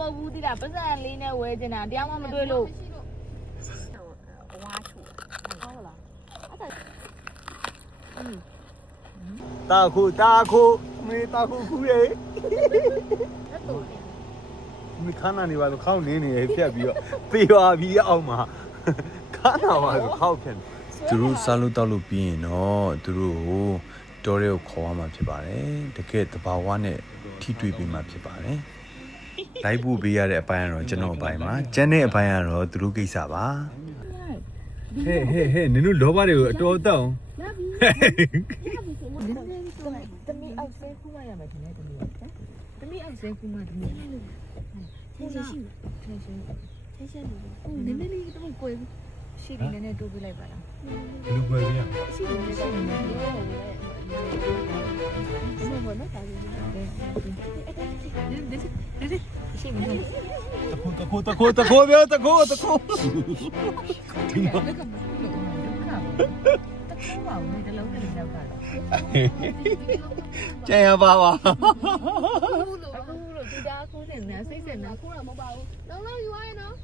မဟုတ်ဘူးတိလားပတ်စံလေးနဲ့ဝဲကျင်တာတရားမှမတွေ့လို့ဝါချူဟုတ်လားတာခုမေတာခုခုရေမခဏနေပါလို့ခေါင်းနေဖြတ်ပြီးတော့ပေးပါပြီးအောင်မှာခဏပါဆိုခေါက်ဖြစ်သူတို့စားလို့တောက်လို့ပြီးရင်တော့သူတို့ကိုတော်ရဲကိုခေါ်ရမှာဖြစ်ပါတယ်တကယ်တဘာဝနဲ့ထိတွေ့ပြီးမှဖြစ်ပါတယ်လိုက်ဖို့ပေးရတဲ့အပိုင်းကတော့ကျွန်တော်အပိုင်းပါကျန်တဲ့အပိုင်းကတော့သူတို့ကိစ္စပါဟဲ့နင်တို့လောဘတွေကိုအတော်တောင်းတမီအောက်ဆဲခုမှရမယ်ဒီနေ့တမီအောက်ဆဲခုမှဒီနေ့ထိုင်ရှိနည်းနည်းလေးတော့ကိုယ်ရှိတယ်နည်းနည်းတိုးပြလိုက်ပါလားလူပွဲရရှိတယ်နည်းနည်းရှိမယ်တခိုးပြောတခိုးဒီမှာပါဦးဒီလုံးလေးလောက်ကတော့ကျန်ရပါပါအခုလို့ဒီသားခိုးတယ်နဲ့စိတ်ဆက်နေခိုးတာမဟုတ်ပါဘူးလုံးလုံးယူရရင်နော်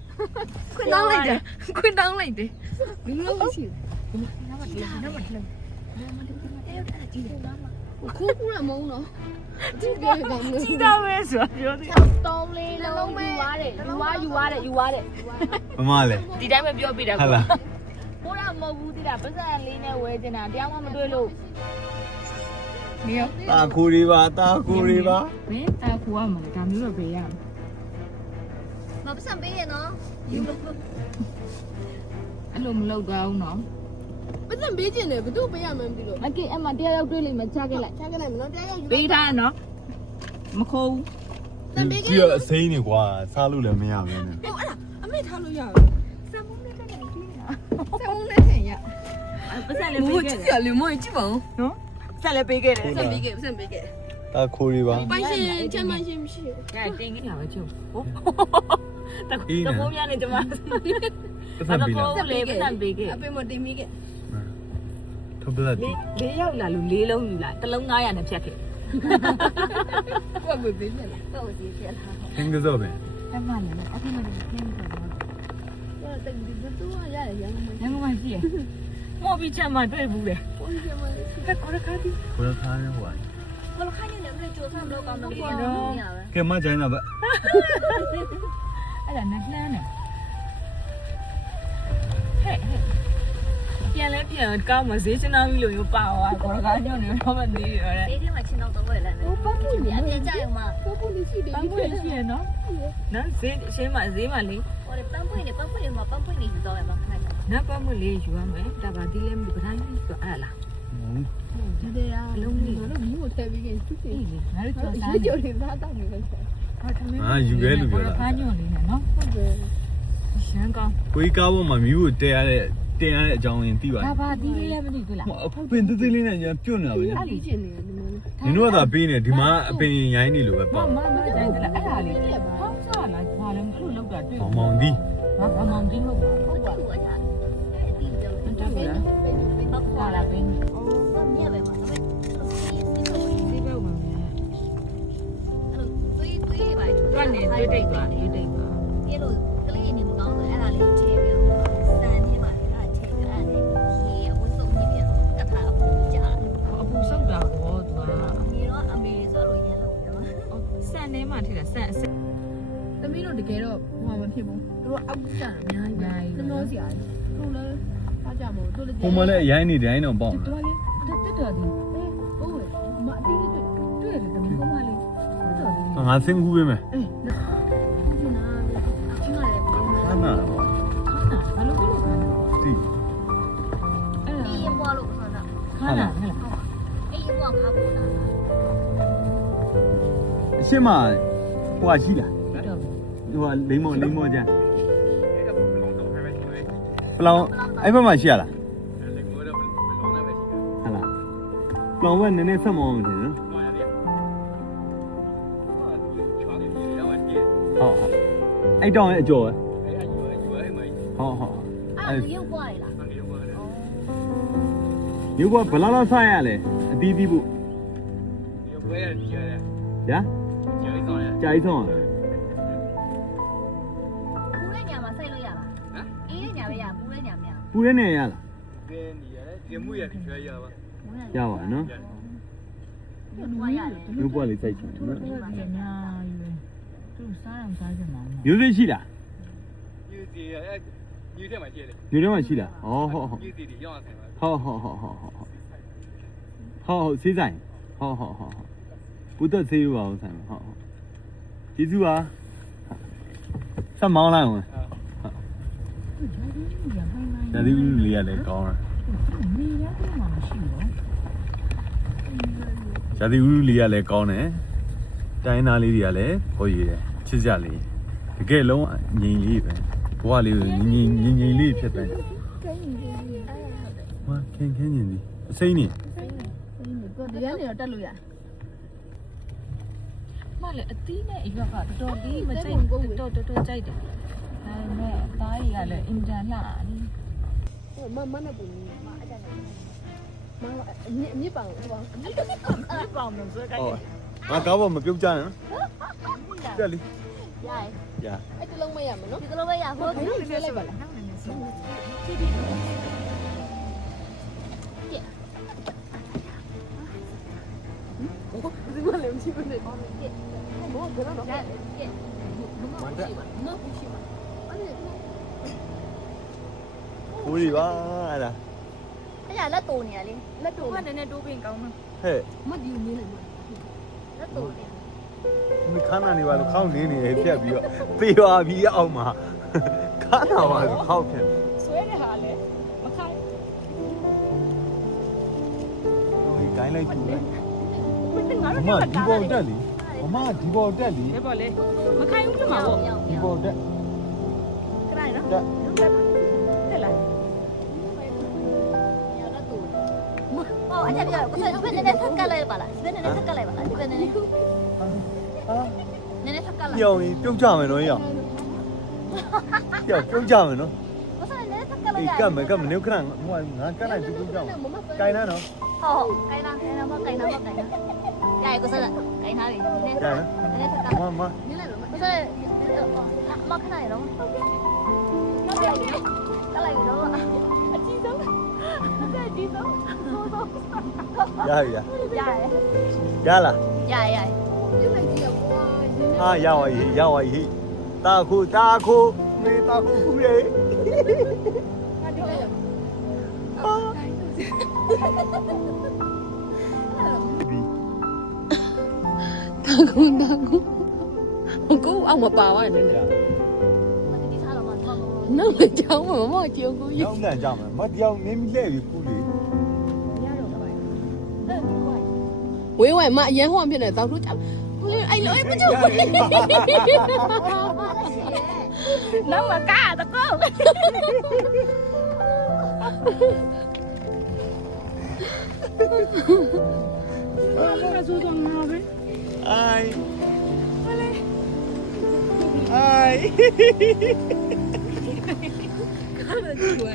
ခွင်းတောင်းလိုက်တယ်လူလုံးမရှိဘူးနောက်မှလှမ်းခိုးကူရမုံနော်ကြည့်ကြရကောင်မျိုးကြီးသားပဲဆိုပြောသေးတောင်းလေးလုံးပဲယူရတယ်မမလဲဒီတိုင်းပဲပြောပြတာဟုတ်လားခိုးတာမဟုတ်ဘူးတိလားပတ်စံလေးနဲ့ဝဲကျင်တာတရားမှမတွေ့လို့နေရောတာခိုးတွေပါမင်းတာခိုးရမှာဒါမျိုးတော့ပေးရမှာမပတ်စံပေးရနော်အဲ့လိုမလုပ်တော့ဘူးနော်ပတ်စံပေးခြင်းတယ်ဘယ်သူပေးရမှန်းပြီးတော့အကေအမတရားရောက်တွေ့လိမ့်မယ်ချခဲ့လိုက်မနော်တရားရောက်ယူပေးထားနော်မခိုးဘူးတန်ပေးခဲ့ဒီအစိမ်းနေကွာစားလို့လည်းမရဘူးနဲ့ဟုတ်အဲ့ဒါအမေထားလို့ရပါစမုန်းနဲ့တည်းကြီးတာစမုန်းနဲ့ထင်ရပတ်စံလေးပေးခဲ့တယ်လူမကြည့်ပါဦးနော်ပတ်စံလေးပေးခဲ့တယ်ပတ်စံပေးခဲ့တာခိုးတွေပါပိုင်ရှင်ချမ်းမရှိဘူးရတင်ခဲ့တာပဲချုပ်ဟုတ်တကူများနေကြမှာပတ်စံပေးလားပတ်စံပေးခဲ့အပေမတင်မိခဲ့ထုတ်ပလက်၄ရောက်လာလို့၄လုံးယူလာတစ်လုံး900နဲ့ဖြတ်ခဲ့ကိုယ်ပေးပြလားကိုယ်စီပြလားခင်းကစောပဲအမှန်လည်းအခုမှလည်းခင်းကြတော့တက်ဒီတူရတယ်ရန်ကုန်ရန်ကုန်မှာရှိရမော်ပြီးချက်မှတွေ့ဘူးလေကိုယ်စီမလေးခေါ်ခါဒီခေါ်ခါနေဟိုခေါ်ခါနေလည်းပြချိုးထားမလို့ကောင်းတော့ပေါ့ကဲမကြိုင်းတာပဲအဲ့ဒါနဲ့နှမ်းနေဟဲ့ပြန်လဲပြန်ကောင်းမဈေးချနာပြီလို့ရောပါသွားခေါ်ကားညောင်းနေတော့မသိရတဲ့ဈေးထဲမှာချင်းတော့တော့လည်းဟိုပတ်ဖို့လေအပြင်ကြရုံမှာပတ်ဖို့လေးရှိတယ်ပတ်ဖို့လေးရှိရနော်ဈေးအရှင်းမှာဈေးမှာလေဟိုပန်းပွင့်မှာပန်းပွင့်နေယူတော့ရမှာခဏနတ်ပတ်ဖို့လေးယူရမယ်ဒါပါဒီလေးမဒီပထိုင်းဆိုအဲ့လားဒီတဲ့အလုံးကြီးတော့မူးထည့်ပြီးရင်သူ့စီငါတို့ကြော်စားကြော်နေသားတောက်နေတယ်ယူရဲလူပြောတာခါညွန့်လေးနဲ့နော်ဟုတ်တယ်ရှမ်းကောင်းကိုကြီးကားပေါ်မှာမြူးကိုတဲရတဲ့အကြောင်းရင်းသိပါဒါပါဒီလေးလည်းမသိဘူးလားပင်သေးလေးနဲ့ညာပြုတ်နေတာပဲအဲ့ဒီကျင်နေတယ်ဒီမှာနင်တို့ကသာပေးနေဒီမှာအပင်ရိုင်းနေလို့ပဲပေါ့မကြိုင်တယ်အဲ့ဒါလေးဟောင်းစားလားဘာလဲအဲ့လိုလောက်တာတွေ့မောင်ဒီဘာမောင်ဒီဟုတ်ပါဟုတ်ပါဘူးအဲ့ဒီကြောင့်တက်ပြီလားပတ်ပါလာပင်အော်မြက်ပဲပါဒီဘက်ဝင်မြက်တွေးပါတွန်းနေတွေးတိတ်ပါပြေလို့ကလေးနေမကောင်းဘူးအဲ့ဒါလေးထည့်ပြီးတော့စမ်းနေပါအဲ့ဒါထည့်ပြီးအဲ့ဒါလေးအဝတ်စုံပြပြကထားအပူကြာအပူဆောက်တာဟောသူကအမေတော့အမေဆိုလို့ရန်လို့နော်ဆန်ထဲမှာထိတာဆန်သမီးတို့တကယ်တော့ဟိုမဖြစ်ဘူးသူတို့အောက်ကျတာအများကြီးပဲသနောစရာသူတို့လည်းအားကြမို့သူတို့လည်းဟိုမလည်းရိုင်းနေတိုင်းတော့ပေါ့သူကလေတက်တော်ဒီဟုတ်မအတီးတွေ့တယ်သမီးကမလေးတက်တော်ဒီငါစင်ကူးပေးမယ်အေးဟာနာဘာလို့လို့ခါတီအေးဘွားလို့ခါနာခါနာအေးဘွားခါဘူးနာအရှိမဟိုရှိလားဟိုလိမ္မောကြပလောင်အဲ့ဘက်မှာရှိရလားဟာလားပလောင်ဘက်နည်းနည်းဆက်မောင်းတယ်နော်ဟုတ်အဲ့တောင်ရဲ့အကျော်ပဲဟုတ်အဲ့ရုပ်ပွားရလားရုပ်ကဘယ်လောက်ဆရလဲအတီးတီးဖို့ရုပ်ပွဲရကြီးရတယ်ညာကြာကြီးဆောင်ရကြာကြီးဆောင် ပူတဲ့နေရလား 给你嘞，节目也挺专业吧？ ရပါနော် ဝါရတယ် မျိုးပွားလေးစိုက်ချင်နော် ဒီများယူသူစားအောင်စားကြမှာ မျိုးစိရှိလား 有的哎，有点蛮些的， မျိုးထဲမှာရှိလားဩဟုတ်ဟုတ် 有的的样子嘛。 ဟုတ်ဟုတ်စေးဆိုင်ဟုတ်ဘုဒ္ဓစေးရပါအောင်ဆိုင်ဟုတ်ကျေးဇူးပါဆက်မောင်းလိုက်အောင်ဒါဒီဦးလေးရလဲကောင်းတယ် နေရတော့မှမရှိဘူး ဇာတိဦးလေးရလဲကောင်းတယ်တိုင်းသားလေးတွေကလည်းဟောရည်တယ်ချစ်ကြလေးတကယ်လုံးငြိမ်လေးပဲဘဝလေးကိုငြိမ်လေးဖြစ်တယ်ဟာခင်းညင်ဒီအစိမ့်နေ ကိုဒီကနေတော့တက်လို့ရမလည်းအသီးနဲ့အရွက်ကတော်တော်လေးမကြိုက်တော်ကြိုက်တယ်ဒါပေမဲ့အသားကြီးကလည်းအင်ဂျန်လာမနဲ့ပုံမအကြတယ်မမြစ်ပောင်ဟိုပါမြစ်ပောင်မျိုးစွဲကိုင်း ငါကောင်းမပြုတ်ကြနဲ့တက်လီ ရရ ရ အဲ့တလုံးမရမနော် ဒီကလိုပဲရဟို ဘယ်လိုဆွဲလိုက်ပါလားဒီမှာလည်းမရှိဘူးလေဘောဘယ်တော့တော့ ရရ မန်တက် နော်ရှိပါအဲ့ဒါ ကိုရီပါအဲ့ဒါ အဲ့ရလက်တူနေရလေ လက်တော့ကနည်းနည်းတိုးပင်ကောင်းမှာ ဟဲ့ မဒီနေနေမှာ လက်တူနေ ဒီခါနာနေပါလို့ခေါင်းနေနေဖြတ်ပြီးတော့သေပါပြီအောက်မှာခါနာပါလို့ခေါင်းဖြတ် ဆွဲတဲ့ဟာလဲမခိုင်း ဟိုဂိုင်းလိုက်ကြည့်လိုက် ငါ မ တို့ မဒီပေါ်တက်လीမမဒီပေါ်တက်လी ဘယ်ပေါ်လဲမခိုင်းဘူးပြမှာပေါ့ ဒီပေါ်တက် ခဏနော် တက် တက်လာ ရလက်တူဟောအဲ့ကြပြကိုဆက်ဘယ်နဲ့ဆက်ကလိုက်ပါလားဘယ်နဲ့ဆက်ကလိုက်ပါလားဒီဘယ်နဲ့နည်းနည်းဆက်ကလိုက် ပြောင်းရင်ပြုတ်ကြမယ်နော်ရောပြောင်းပြုတ်ကြမယ်နော် ဘယ်ဆက်နည်းဆက်ကလိုက် အေး ရ ကတ်မယ်ဟိုငါကတ်လိုက်ပြုတ်ကြအောင်ကိုင်းနာနော် ဟုတ်ကိုင်းနာမကိုင်းနာရရကိုဆက်ကိုင်းနာပြီနည်းနည်းဆက်ကလိုက် မ နည်းလိုက်ဘယ်ဆက်မခဏရတော့နောက်ကလိုက်တော့အကြီးဆုံးအကြီးဆုံး ရရ ရရ ရလား ရရ ပြုတ်လိုက်ကြည့်ရောကွာ ဟာရပါပြီရပါပြီတာခုမေတာခုခုရေ ငါဒီလိုက်ရတာကူကိုအောင်မပါပါနဲ့ မတိထားတော့မှတော့ နောက်မကြောင်းမမကြုံကိုရ ရောက်နေကြမယ်မတရားနင်းလဲပြီခုလေ ဝေးဝဲမအရန်ဟောဖြစ်နေတောက်တို့ကြောက်အဲ့လိုမကြုံနောက်မကားတကော အိုင်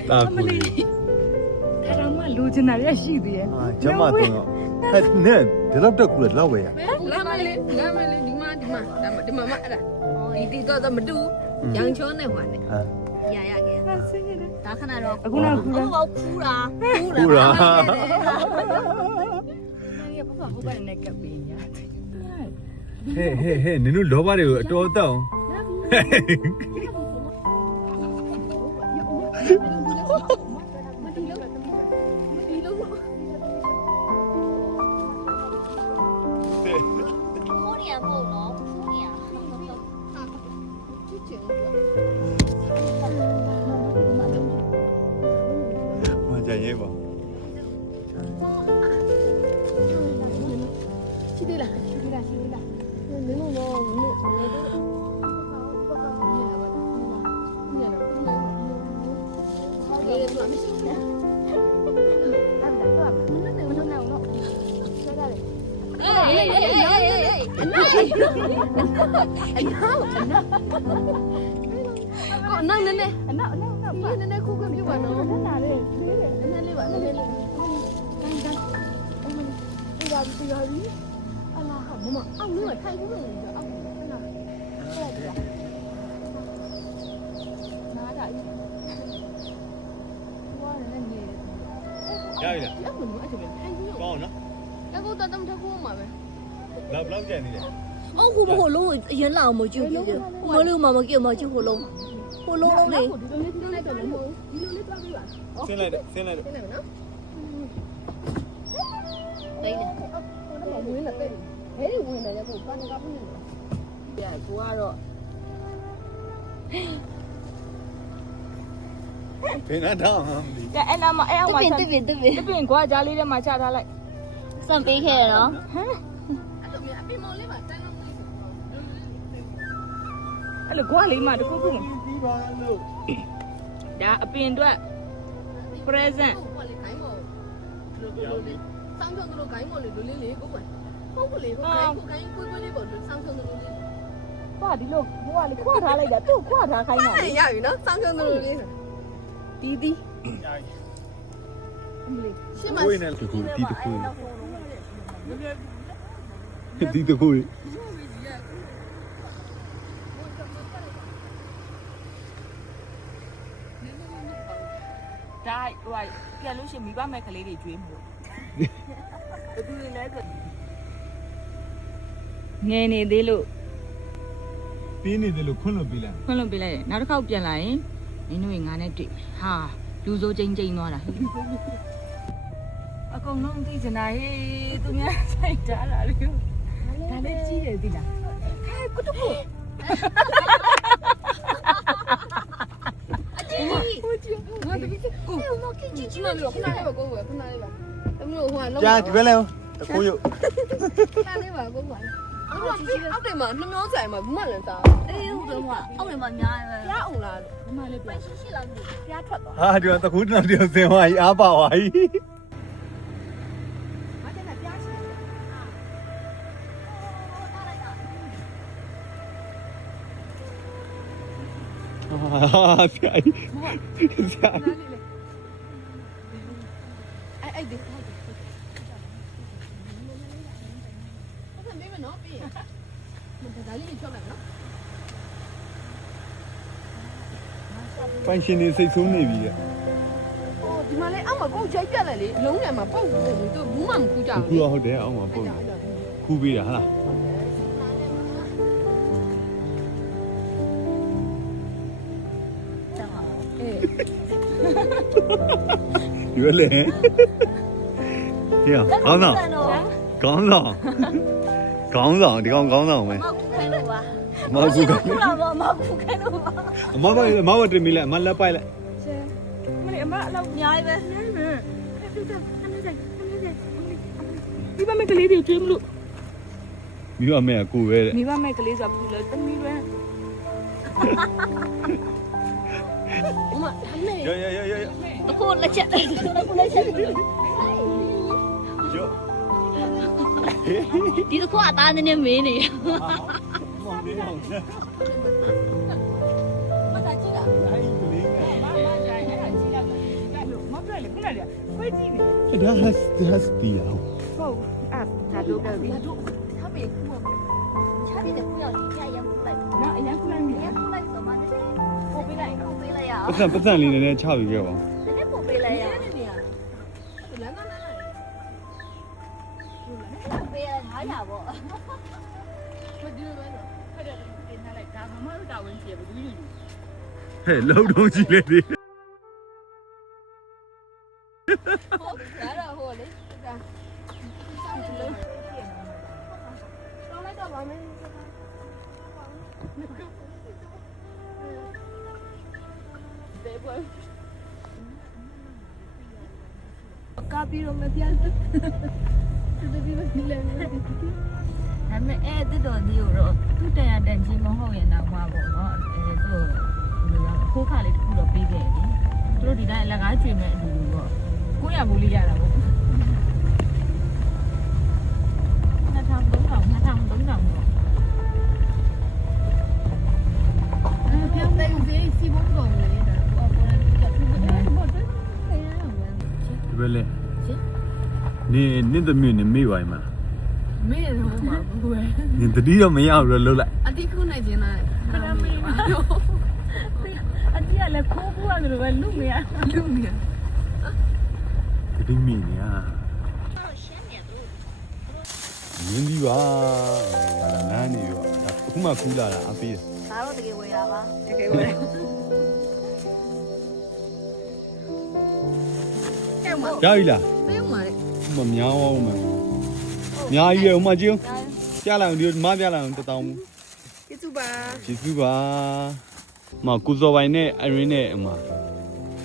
တာခုလေ အဲ့တော့မှလူချင်တာရရှိသေးရဲ့ ဟာကျမတော့ဟဲ့နဲ့ဒီလောက်တက်ကူလေလောက်ပဲရ လာမလေးဒီမှာမအဲ့ဒါဒီတော့မတူရောင်ချောနဲ့ဟွာနဲ့ ဟာ ရရခဲ့ဒါခဏတော့ အခုနောက်ခု ဟောခူးတာ ကူရာ ရပပဘုဘနဲ့ကပ်ပြီးညာ ဟဲ့နင်တို့လောဘတွေကိုအတော်တောင်း ခူးနေရမဟုတ်နော်ခူးနေရ မကြရင်ပါ ရှိသေးလားနင်တို့တော့နင်နောက်နည်းနည်းခုခွင့်ပြုပါနော်နည်းလေးပါနည်းလေးဒီပါပြီအလားဟာမမအောက်လေးကထိုင်ခုလို့ဆိုအောက်နာဟုတ်တယ်နားတာ ရရရရ အဲ့ဒါ ရ အဲ့ဒါ ရ အဲ့ဒါ ရ အဲ့ဒါ ရပြီလား ရမလို့အဲ့ဒါပဲထိုင်ပြီးတော့ ကောင်းနော် တကူတော့တမထကူမှာပဲ လောက်ကျန်နေတယ် 哦，我们火龙人老么就这个，我们六妈妈给我们就火龙，火龙龙嘞。 ဒီလိုလေးပြောလိုက်တော့လည်းမဟုတ်ဒီလိုလေးပြောပြပါ ဆင်းလိုက်တယ်ဆင်းလိုက်တယ် ရှင်းနေမယ်နော် 对的。 ဟိုတော့ဝင်လာတဲ့ဘယ်လိုဝင်နေလဲကိုပန်းကပ်နေတယ်ပြကိုကတော့ ဘယ်နဲ့တော့မသိ ကဲအဲ့နာမအဲ့အောင်မှာ 这边。 တပင်ကွာကြားလေးထဲမှာချထားလိုက် 上杯开了。 အဲ့လိုမျိုးအပင်မော်လေးမှာတန်းလုံးလေးအဲ့လိုကွာလေးမှာတခုခု ပြီးပါလို့ ဒါအပင်အတွက် present ဆောင်းချုံတို့ဂိုင်းမော်လေးလိုလေးလေးကိုကွယ်ဟုတ်ကလေးကိုဂိုင်းကိုကိုလေးပေါ်ဆောင်းချုံတို့လေးဟာဒီလိုဟိုကလေခွာထားလိုက်တာသူ့ခွာထားခိုင်းတာလေရပြီနော်ဆောင်းချုံတို့လေးတီးတီးရှင်းမ ကိုယ်နဲ့တခုတီးတခုတီးတခု ဒါဟိုပြန်လို့ရှိရင်မိဘမဲ့ကလေးတွေကျွေးမလို့ဘယ်သူတွေလဲဆိုငယ်နေသေးလို့ ပြင်းနေတယ်လို့ခွန်းလို့ပြလိုက် ခွင့်လွှတ်ပေးလိုက်တယ်နောက်တစ်ခေါက်ပြန်လာရင်မင်းတို့ငါနဲ့တွေ့ဟာလူစိုးချင်းချင်းသွားတာအကုန်လုံးသိချင်တာဟေးသူများဆိုင်တာလားလို့ဒါလည်းကြီးတယ်သိလားဟဲ့ကုတ္တဖို့ ငါတပည့်ကို 我给你 ခဏလေးပါခဏလေးပါကိုယ်ခဏလေးပါတမလို့ဟိုကလုံး ကြာဒီဘက်လဲတခုရုပ် ခဏလေးပါကိုယ်ပါအောက်တယ်မှာနှမျိုးဆိုင်မှာဘူးမလန်သား 哎，我的妈，我的妈呀！ ပြားအောင်လားဘူးမလေးပြား 谢谢老师。 ပြားထွက်သွား ဟာဒီမှာတခုတော့ဒီစင်ဝါကြီးအားပါဝါကြီး မတဲ့ပြားရှိ ဟာဆရာကြီးဆရာကြီး အဲ့ဒီဟုတ်တယ်မေးမနော်ပြီးရင်မဒါလေးဖြောက်လိုက်နော် ပိုင်ရှင်နေစိတ်ဆိုးနေပြီတဲ့ ဟိုဒီမှာလေအောက်မှာကိုယ်ချိုက်ပြက်တယ်လေလုံးထဲမှာပုတ်တယ်သူဘူးမှမကူကြ ခု ဘူး တော့ဟုတ်တယ်အောင်မှာပုံတယ်ခူးပေးတာဟာလားရွေးလေဒီကောင်းဆောင်ကောင်းဆောင်ကောင်းဆောင်ဒီကောင်ကောင်းဆောင်ပဲ 毛裤开了吧？မဟုတ်ဘူး 裤了吧？毛裤开了吧？အမတင်မိလိုက်အမလက်ပိုက်လိုက် မလေးအမအလောက် ညာပဲ ဒီဘက်မဲ့ကလေးတွေကျွေးမလို့ မိဘမဲကိုပဲတဲ့ မိဘမဲ့ကလေးဆိုဘူးလေတမီးလွန်းအမအမေ ရ အခုလက်ချက်အခုလက်ချက် ကျော် ဒီတစ်ခုအသားနည်းနည်းမင်းနေ မောင်လေးအောင် မတာကြည့်လား အဲ့ဒီကလေးက မကြိုင်အဲ့ဒါကြည့်လိုက်လို့မပြည့်လေခုနကခွေးကြည့်နေ ဒါဟတ်တီအောင် ဟုတ်အဲ့ဒါတို့ကပြီး တို့他别哭了差点就不要你家养出来 နော်အရင်ခုလိုက်နေ 养出来什么呢我回来我回来呀 ပတ်စံလေးနည်းနည်းချပြီးခဲ့ပါ 人家不回来呀 နေရလမ်းကလမ်းလာ 不回来哪呀不 ဒီလိုပဲနော်ဖက်တယ်တင်ထားလိုက်ဒါမမတို့တာဝန်ရှိရဘူးလူ ဟဲ့လုံတုံးကြည့်လေဒီ ဒါတော့ဟိုလေဒါဆောင်းလိုက်တော့ပါမယ်ဘယ်ပေါ်ကာပီရောမပြတ်တူတူပြီးမလဲ ဒါပေမဲ့အဲ့တစ်တော်ဒီကိုတော့သူ့တန်ရတန်ချင်းမဟုတ်ရင်တော့မှာပေါ့နော်အဲသူ့ခိုးခါလေးတစ်ခုတော့ပေးခဲ့တယ်သူတို့ဒီတိုင်းအလကားကျွေမဲ့အတူတူပေါ့900ဘူးလေးရတာပေါ့2000 3000ပေါ့ ပြောင်းတဲ့ဈေးစီဘုံကောင်လေးဒါတော့ပေါ်တယ်ကျသူတို့ဘာတွေခဲရအောင် ဒီပဲလေနေသမီးနေမေးပါမှာ မေးတော့မှာဘူးပဲ နေတတိတော့မရဘူးလို့လိုက် အတိခုနိုင်ကျင်လာခဏမေးပါ အတိကလည်းခိုးဘူးရတယ်လို့ပဲလူမရ လူမြင် တ တိမိနေอ่ะ တော့ရှင်းနေသူ ရင်းပြီးပါဒါလမ်းနေရောအခုမှကူးလာတာအပေး ဒါတော့တကယ်ဝယ်တာပါ တကယ်ဝင်ကဲမ ရပြီလား ပေးဦးမှာလေ မများအောင်မယ်အများကြီးရဥမကျင်းပြလာအောင်ဒီမပြလာအောင်တတောင်း ကျေးဇူးပါ ကျေးဇူးပါမကုစောပိုင်နဲ့အရင်နဲ့အမ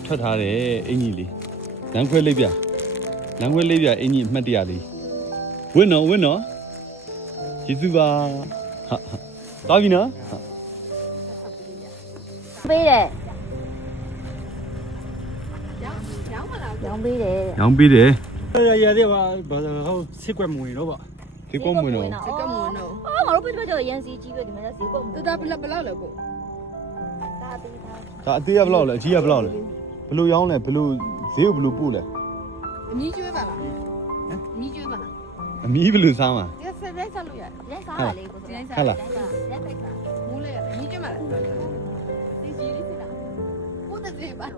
ထွက်ထားတယ်အင်ကြီးလေးလမ်းခွဲလေးပြအင်ကြီးအမှတ်တရလေးဝင်းနော်ကျေးဇူးပါဟာတော်ပြီနော် ပေးတယ် ရောင်းမလား ရောင်းပေးတယ် ရောင်းပေးတယ် ရတဲ့ဟာဘာသာဟောစစ်ကွက်မဝင်တော့ပါ ဒီကောမွေနော် စကမွန်တော့ အော်ငါတို့ပြတော့ရန်စီကြီးပဲဒီမှာဈေးကုန် တတာဘလောက်လဲကို ဒါပေးတာ ဒါအသေးရဘလောက်လဲအကြီးရဘလောက်လဲဘလို့ရောင်းလဲဘလို့ဈေးကိုဘလို့ပို့လဲ အမီးကျွေးပါလားအမီးကျွေးပါလား အမီးဘလို့စားမှာ ဒီဆက်ရိုက်ဆက်လို့ရ ရက်စားပါလေကိုဆိုရက်ပိတ်တာ မူးလဲအမီးကျွေးပါလားဒီကြီးလေးစစ်လားကိုတည်းပါ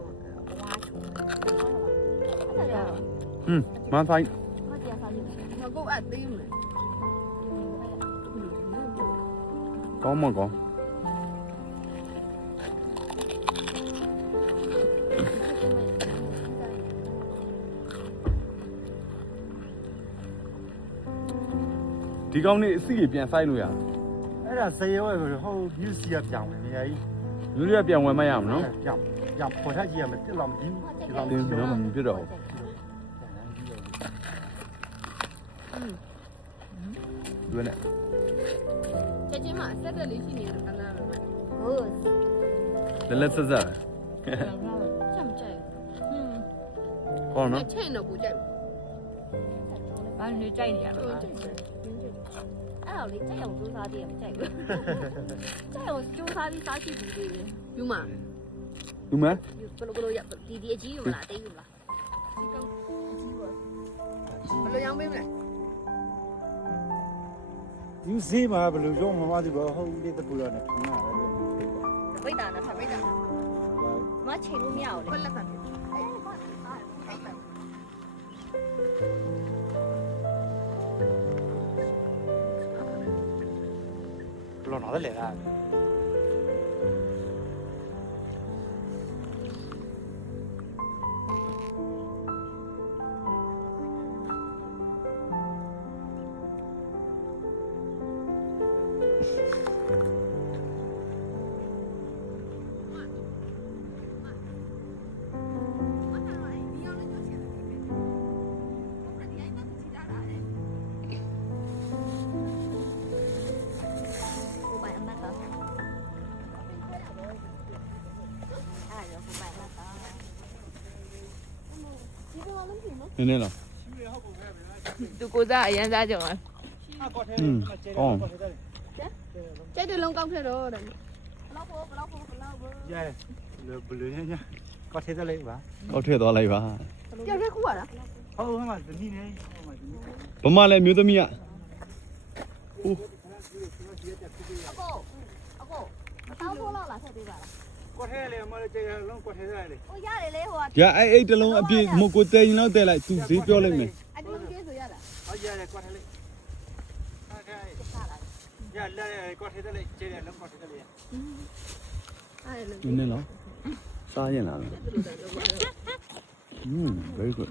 မန်ဆိုင် ဟုတ်တယ်စားလို့ ငါကိုအသေးမယ် ကောင်းမကောင်းဒီကောင်းနေအစီကြီးပြန်ဆိုင်လို့ရ အဲ့ဒါစေရွယ်ဟိုမြူစီရပြောင်းနေရကြီး လူတွေကပြန်ဝင်မရမနော် ပြောင်းပေါ်ထားကြီးရမတက်လောက်မင်းဒီလောက် တင်းတော့မဖြစ်တော့ဘူးနဲ့ ချက်ချင်းမှဆက်တက်လေးရှိနေတယ်ကလားပဲ ဟုတ် လက်ဆက်ဆက် ချက်မချက် ဟောနော် ချက်တော့ကိုကြိုက် ဘာလို့ကြိုက်နေရလဲ အဲ့တော့လေကြက်အောင်စူးစားသေးရမကြိုက်ဘူးကြက်အောင်စူးစားပြီးစားရှိဘူးလေ ယူမ လူမ ဘလို့ရဒီအကြီးယူလားတိတ်ယူလား ဘယ်လိုရောင်းပေးမလဲ ယူစီးမှာဘယ်လိုရောမမသိဘူးဟိုဒီတပူရနဲ့ခဏရတယ် ပိတ်တာနဲ့ဖပိတ်တာမချိန်လို့မရဘူးလေ ဘယ်လက်ဆက် ဘယ်လိုနားလဲလား ကိုပိုင်အမတ်ကအဲ့ဒါရောကိုပိုင်အမတ်က နည်းနည်းလား သူကိုစားအရန်စားကြအောင် ကြိုက်တဲ့လုံးကောက်ထည့်တော့တယ် ရဲဘယ်လိုညကောက်ထဲတယ်လေပါ ကောက်ထည့်သွားလိုက်ပါ ကြောက်ရဲခုရတာ ဟိုမှာဇနီးနေ ဘမလည်းမျိုးသမီးက အကိုတောင်းဖို့လောက်လာဆက်ပေးပါလား ကောက်ထဲလေမလေးကျေလုံးကောက်ထဲတယ်လေ ဟိုရတယ်လေဟိုက ရအဲ့တလုံးအပြည့်မကိုတဲရင်လောက်တဲလိုက်သူဈေးပြောလိုက်မယ် အဲ့ဒီကျေးဆိုရတာ ဟောရဲကောက်ထဲလေအားခဲရလဲကောက်ထဲတယ်လေကျေလုံးကောက်ထဲတယ်လေ အဲ့လို နည်းနည်းလားစားရင်လားvery good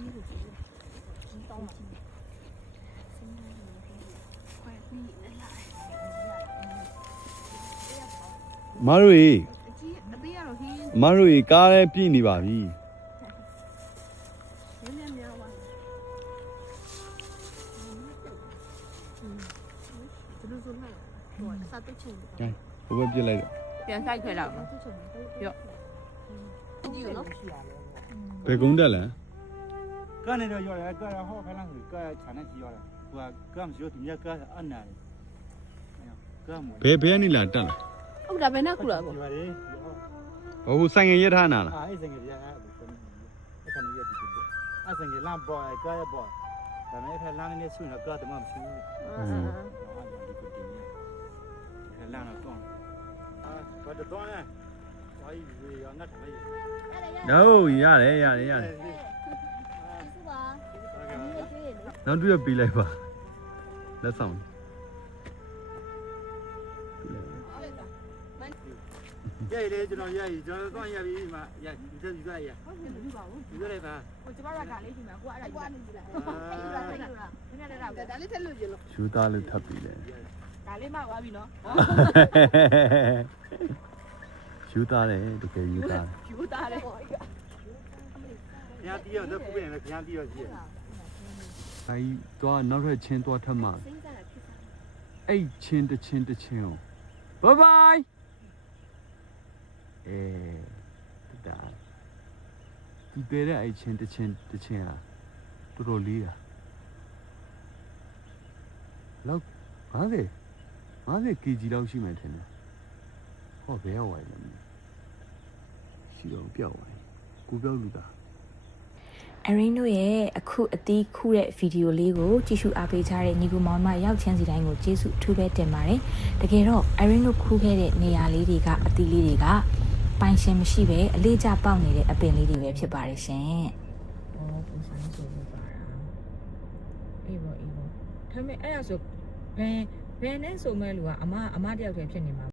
မတို့ရေ အကြီးအသေးရတော့ဟင်း မတို့ရေကားလည်းပြည့်နေပါပြီ နည်းနည်းများပါဘယ်လိုဆိုလဲဟိုစားတုတ်ချင်း ဟိုဘက်ပြစ်လိုက်တော့ ပြန်ဆိုင်ခွဲလောက်မှာ တုတ်ချင်း ရော့ ကြည့်ရနော် ဘယ်ကုန်းတက်လဲ ကနေတော့ရတယ်ကဟောဖလန်းကခြံနဲ့ကြည့်ရတယ်ဟိုကမပြောသူမြကအန်နာကမ ဘယ်ကနေလာတက်လာ ဟုတ်တာဘယ်နဲ့ခုလားပေါ့ ဒီပါလေ ဟိုဆိုင်ငယ်ရထားနာလား အဲ့စငယ်ပြအဲ့ခဏရဒီအဲ့စငယ်လမ်းပေါ်ကရပေါ်ဒါနဲ့ဖလန်းနေဆွတော့ကတော့မရှိဘူးလမ်းတော့ဘာတော့လဲဝိုင်းရငတ်တယ် တော့ရတယ် စုပါ နောက်တစ်ရက်ပေးလိုက်ပါလက်ဆောင် ရိုက်လေကျွန်တော်ရိုက်ကျွန်တော်တော့ရပြီမှာရိုက်ယူရယူရဟုတ်ကဲ့ယူပါဦးယူလိုက်ပါဟိုကျမကဒါလေးယူမှာကိုအဲ့ဒါယူလိုက်နည်းနည်းတော့ဒါလေးထက်လို့ကျလို့ ယူသားလို့ထပ်ပြီလေ ဒါလေးမှသွားပြီနော် ယူသားတယ်တကယ်ယူသား ယူသားတယ် ညာတီးတော့ခုပြန်လည်းညာတီးတော့ရှိရ အဲဒီတော့နောက်ထပ်ချင်းတော့ထပ်မှာအဲ့ချင်းတစ်ချင်းကိုဘိုင်ဘိုင်ဒါဒီတဲ့အဲ့ချင်းတစ်ချင်းဟာတော်တော်လေးတာလောက်50 kg လောက်ရှိမှထင်တယ်ဟောဘယ်ရောက်သွားလဲရှိတော့ပြောက်သွားတယ်ကိုပြောက်လူတာ အရင်းတို့ရဲ့အခုအသီးခူးတဲ့ဗီဒီယိုလေးကိုကြည့်ရှုအားပေးကြတဲ့ညီကူမောင်မရောက်ချင်းစီတိုင်းကိုကျေးဇူးအထူးပဲတင်ပါတယ်တကယ်တော့အရင်းတို့ခူးခဲ့တဲ့နေရာလေးတွေကအသီးလေးတွေကပိုင်ရှင်မရှိပဲအလေးကျပေါက်နေတဲ့အပင်လေးတွေပဲဖြစ်ပါတယ်ရှင် အော်ပုံစံဆိုလို့ပါတာအေးပေါ့ဒါပေမဲ့အဲ့ဒါဆိုဘယ်နဲ့ဆိုမဲ့လူကအမတယောက်တည်းဖြစ်နေမှာ